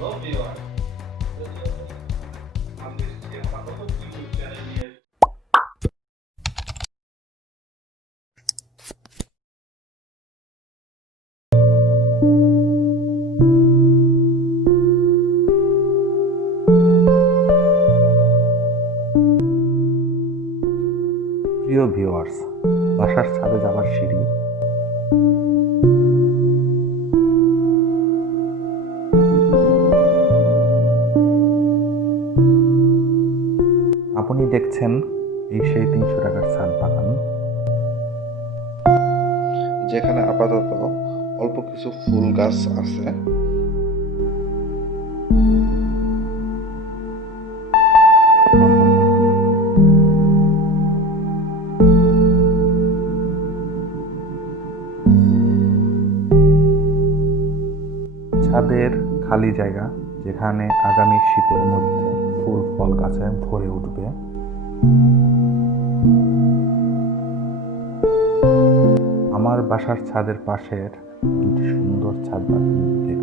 Hello viewer, আমাদের যে আপাতত ইউটিউব চ্যানেল নিয়ে প্রিয় ভিউয়ার্স, বাসার ছাদে যাবার সিঁড়ি। আপনি দেখছেন এই সেই 300 টাকার ছাদ বাগান, যেখানে আপাতত অল্প কিছু ফুল গাছ আছে। ছাদের খালি জায়গা যেখানে আগামী শীতের মধ্যে ফুল ফল গাছে ভরে উঠবে। আমার বাসার ছাদের পাশের দুটি সুন্দর ছাদ বাগান দেখুন।